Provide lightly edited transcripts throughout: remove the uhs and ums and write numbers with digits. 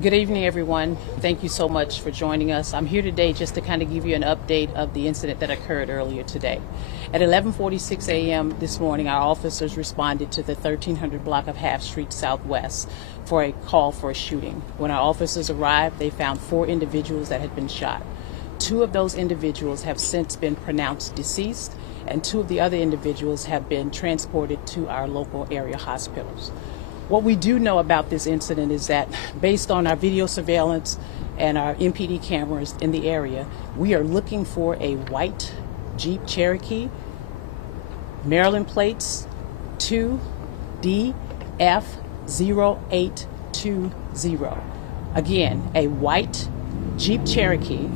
Good evening, everyone. Thank you so much for joining us. I'm here today just to kind of give you an update of the incident that occurred earlier today. At 11:46 a.m. this morning, our officers responded to the 1300 block of Half Street Southwest for a call for a shooting. When our officers arrived, they found 4 individuals that had been shot. 2 of those individuals have since been pronounced deceased, and 2 of the other individuals have been transported to our local area hospitals. What we do know about this incident is that based on our video surveillance and our MPD cameras in the area, we are looking for a white Jeep Cherokee, Maryland plates 2DF0820. Again, a white Jeep Cherokee,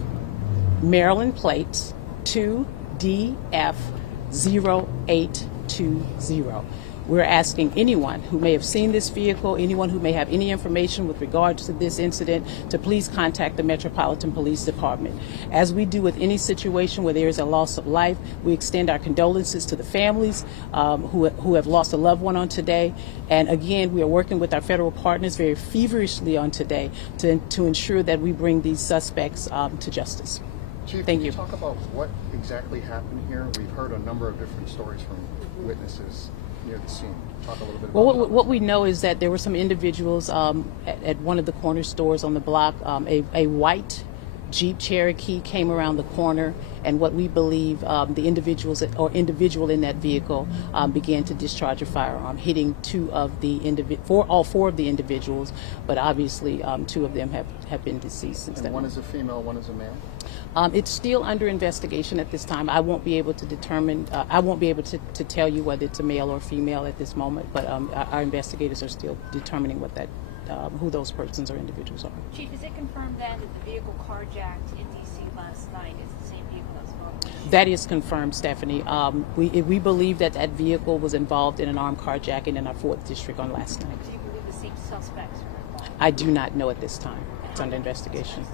Maryland plates 2DF0820. We're asking anyone who may have seen this vehicle, anyone who may have any information with regards to this incident, to please contact the Metropolitan Police Department. As we do with any situation where there is a loss of life, we extend our condolences to the families who have lost a loved one on today. And again, we are working with our federal partners very feverishly on today to ensure that we bring these suspects to justice. Chief, Thank can you. Talk about what exactly happened here? We've heard a number of different stories from witnesses near the scene. Talk a little bit about that. What we know is that there were some individuals at one of the corner stores on the block. A white Jeep Cherokee came around the corner, and what we believe the individuals or individual in that vehicle began to discharge a firearm, hitting all 4 of the individuals, but obviously 2 of them have been deceased since then. And one is a female, one is a male? It's still under investigation at this time. I won't be able to determine, I won't be able to tell you whether it's a male or female at this moment, but our investigators are still determining who those persons or individuals are. Chief, is it confirmed then that the vehicle carjacked in D.C. last night is the same vehicle that's involved? That is confirmed, Stephanie. We believe that vehicle was involved in an armed carjacking in our 4th district on last night. Do you believe the same suspects were involved? I do not know at this time. It's under investigation.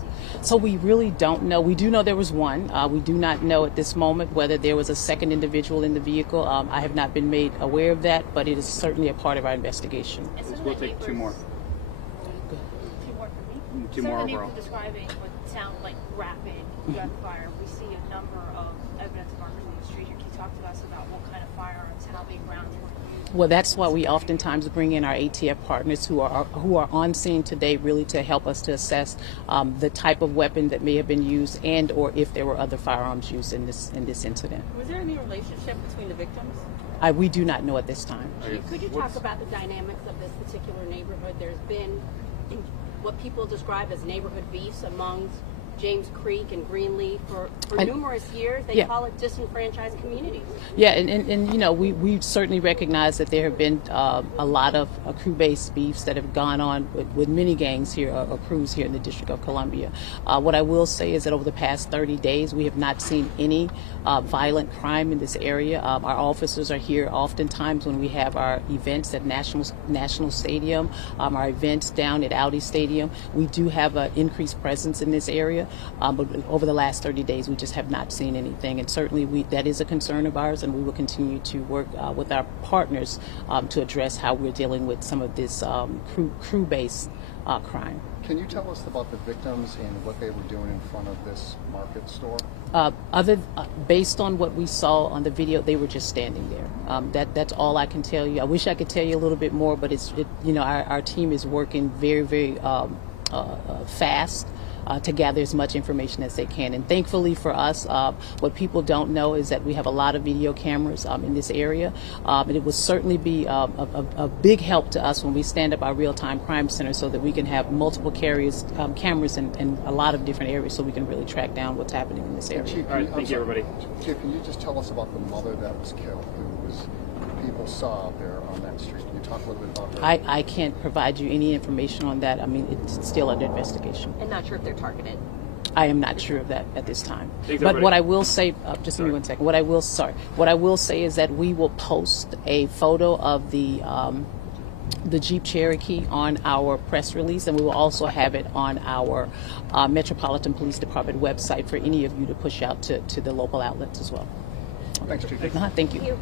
So we really don't know. We do know there was one. We do not know at this moment whether there was a second individual in the vehicle. I have not been made aware of that, but it is certainly a part of our investigation. We'll take 2 more. 2 more for me? 2 more Some of the overall. neighbors describing what sound like rapid gunfire. We see a number of evidence markers on the street here. Can you talk to us about what kind of firearms, how big rounds were used? Well, that's why we oftentimes bring in our ATF partners who are on scene today, really to help us to assess the type of weapon that may have been used, and or if there were other firearms used in this incident. Was there any relationship between the victims? We do not know at this time. Could you talk about the dynamics of this particular neighborhood? There's been what people describe as neighborhood beefs amongst James Creek and Greenleaf for numerous years. They call it disenfranchised communities. Yeah, and you know, we certainly recognize that there have been a lot of crew-based beefs that have gone on with many gangs here, or crews here in the District of Columbia. What I will say is that over the past 30 days, we have not seen any violent crime in this area. Our officers are here oftentimes when we have our events at National Stadium, our events down at Audi Stadium. We do have an increased presence in this area. But over the last 30 days, we just have not seen anything. And certainly that is a concern of ours, and we will continue to work with our partners to address how we're dealing with some of this crew-based crime. Can you tell us about the victims and what they were doing in front of this market store? Based on what we saw on the video, they were just standing there. That's all I can tell you. I wish I could tell you a little bit more, but our team is working very, very fast to gather as much information as they can. And thankfully for us, what people don't know is that we have a lot of video cameras in this area. And it will certainly be a big help to us when we stand up our real-time crime center, so that we can have multiple cameras in a lot of different areas, so we can really track down what's happening in this area. Chief, All right, thank you, everybody. Chief, can you just tell us about the mother that was killed, who people saw out there on that street? Can you talk a little bit about her? I can't provide you any information on that. I mean, it's still under investigation. And not sure if they're targeted. I am not sure of that at this time. Thanks, But everybody. what I will say, just give me 1 second. What I will say is that we will post a photo of the Jeep Cherokee on our press release, and we will also have it on our Metropolitan Police Department website for any of you to push out to the local outlets as well. Thanks, Chief. Thank you.